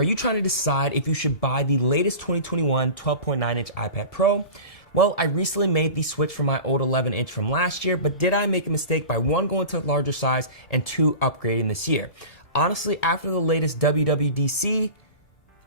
Are you trying to decide if you should buy the latest 2021 12.9-inch iPad Pro? Well, I recently made the switch from my old 11-inch from last year, but did I make a mistake by one, going to a larger size, and two, upgrading this year? Honestly, after the latest WWDC,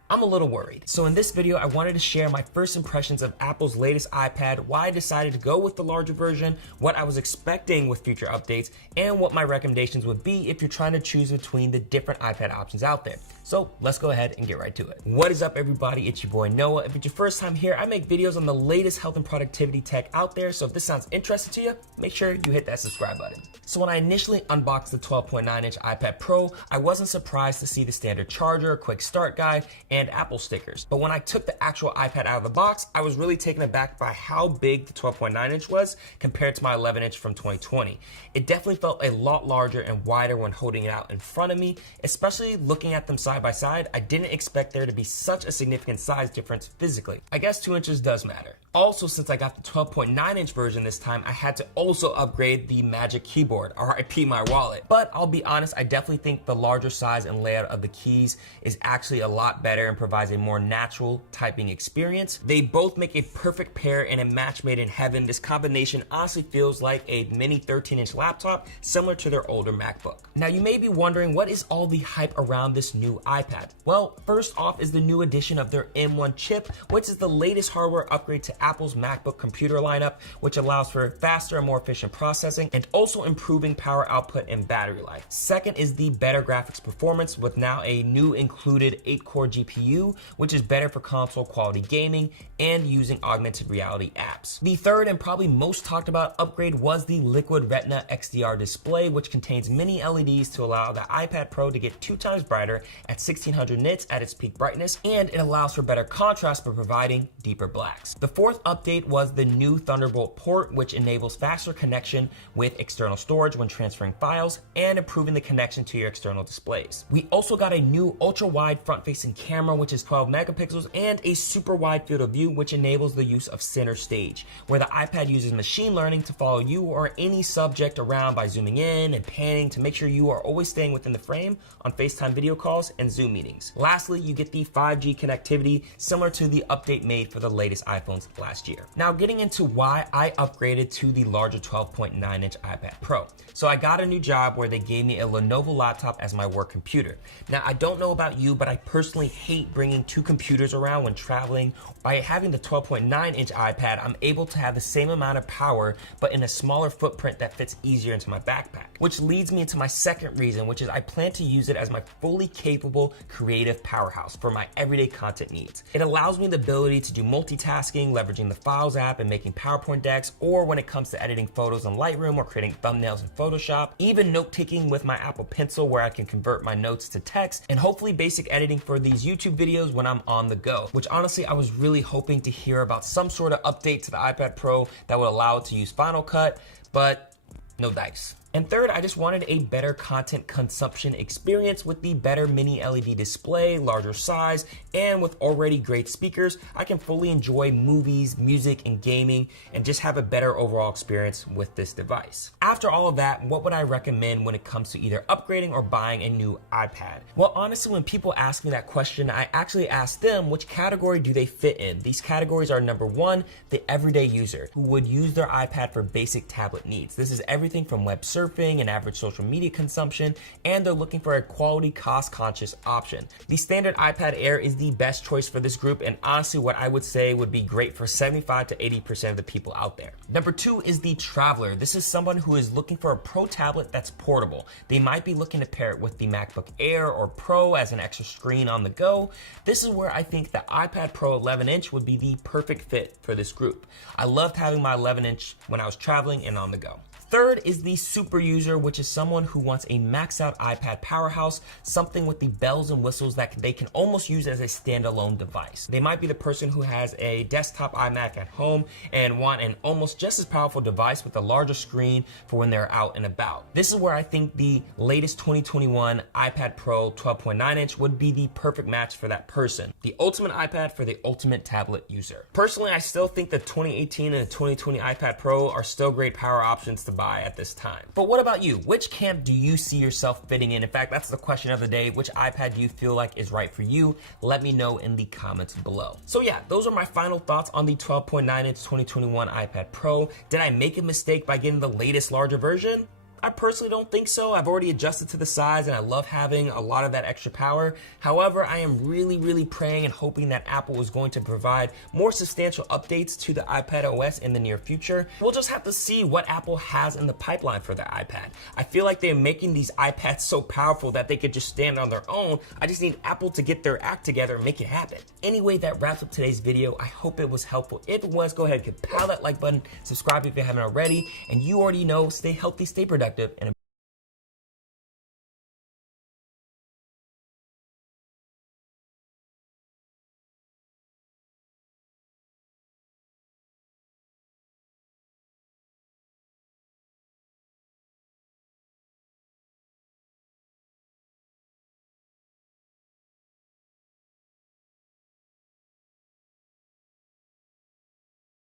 I'm a little worried. So in this video, I wanted to share my first impressions of Apple's latest iPad, why I decided to go with the larger version, what I was expecting with future updates, and what my recommendations would be if you're trying to choose between the different iPad options out there. So let's go ahead and get right to it. What is up, everybody? It's your boy Noah. If it's your first time here, I make videos on the latest health and productivity tech out there. So if this sounds interesting to you, make sure you hit that subscribe button. So when I initially unboxed the 12.9-inch iPad Pro, I wasn't surprised to see the standard charger, quick start guide, and Apple stickers. But when I took the actual iPad out of the box, I was really taken aback by how big the 12.9-inch was compared to my 11-inch from 2020. It definitely felt a lot larger and wider when holding it out in front of me, especially looking at them side by side. I didn't expect there to be such a significant size difference physically. I guess 2 inches does matter. Also, since I got the 12.9-inch version this time, I had to also upgrade the Magic Keyboard, RIP my wallet. But I'll be honest, I definitely think the larger size and layout of the keys is actually a lot better and provides a more natural typing experience. They both make a perfect pair and a match made in heaven. This combination honestly feels like a mini 13-inch laptop, similar to their older MacBook. Now, you may be wondering, what is all the hype around this new iPad? Well, first off is the new addition of their M1 chip, which is the latest hardware upgrade to Apple's MacBook computer lineup, which allows for faster and more efficient processing and also improving power output and battery life. Second is the better graphics performance with now a new included 8-core GPU, which is better for console quality gaming and using augmented reality apps. The third and probably most talked about upgrade was the Liquid Retina XDR display, which contains mini LEDs to allow the iPad Pro to get 2 times brighter at 1600 nits at its peak brightness, and it allows for better contrast by providing deeper blacks. The fourth update was the new Thunderbolt port, which enables faster connection with external storage when transferring files and improving the connection to your external displays. We also got a new ultra-wide front-facing camera, which is 12 megapixels, and a super wide field of view, which enables the use of center stage, where the iPad uses machine learning to follow you or any subject around by zooming in and panning to make sure you are always staying within the frame on FaceTime video calls and Zoom meetings. Lastly, you get the 5G connectivity, similar to the update made for the latest iPhones last year. Now, getting into why I upgraded to the larger 12.9-inch iPad Pro. So I got a new job where they gave me a Lenovo laptop as my work computer. Now, I don't know about you, but I personally hate bringing 2 computers around when traveling. By having the 12.9-inch iPad, I'm able to have the same amount of power, but in a smaller footprint that fits easier into my backpack. Which leads me into my second reason, which is I plan to use it as my fully capable creative powerhouse for my everyday content needs. It allows me the ability to do multitasking, leveraging the Files app and making PowerPoint decks, or when it comes to editing photos in Lightroom or creating thumbnails in Photoshop, even note-taking with my Apple Pencil where I can convert my notes to text, and hopefully basic editing for these YouTube videos when I'm on the go, which honestly I was really hoping to hear about some sort of update to the iPad Pro that would allow it to use Final Cut, but no dice. And third, I just wanted a better content consumption experience with the better mini LED display, larger size, and with already great speakers, I can fully enjoy movies, music, and gaming, and just have a better overall experience with this device. After all of that, what would I recommend when it comes to either upgrading or buying a new iPad? Well, honestly, when people ask me that question, I actually ask them which category do they fit in. These categories are: number 1, the everyday user who would use their iPad for basic tablet needs. This is everything from web surfing and average social media consumption, and they're looking for a quality, cost-conscious option. The standard iPad Air is the best choice for this group, and honestly what I would say would be great for 75 to 80% of the people out there. Number 2 is the traveler. This is someone who is looking for a pro tablet that's portable. They might be looking to pair it with the MacBook Air or Pro as an extra screen on the go. This is where I think the iPad Pro 11-inch would be the perfect fit for this group. I loved having my 11-inch when I was traveling and on the go. Third is the super user, which is someone who wants a maxed out iPad powerhouse, something with the bells and whistles that they can almost use as a standalone device. They might be the person who has a desktop iMac at home and want an almost just as powerful device with a larger screen for when they're out and about. This is where I think the latest 2021 iPad Pro 12.9-inch would be the perfect match for that person. The ultimate iPad for the ultimate tablet user. Personally, I still think the 2018 and the 2020 iPad Pro are still great power options to buy buy at this time. But what about you? Which camp do you see yourself fitting in? In fact, that's the question of the day. Which iPad do you feel like is right for you? Let me know in the comments below. So yeah, those are my final thoughts on the 12.9-inch 2021 iPad Pro. Did I make a mistake by getting the latest larger version? I personally don't think so. I've already adjusted to the size and I love having a lot of that extra power. However, I am really praying and hoping that Apple is going to provide more substantial updates to the iPad OS in the near future. We'll just have to see what Apple has in the pipeline for the iPad. I feel like they're making these iPads so powerful that they could just stand on their own. I just need Apple to get their act together and make it happen. Anyway, that wraps up today's video. I hope it was helpful. If it was, go ahead and pound that like button, subscribe if you haven't already, and you already know, stay healthy, stay productive, and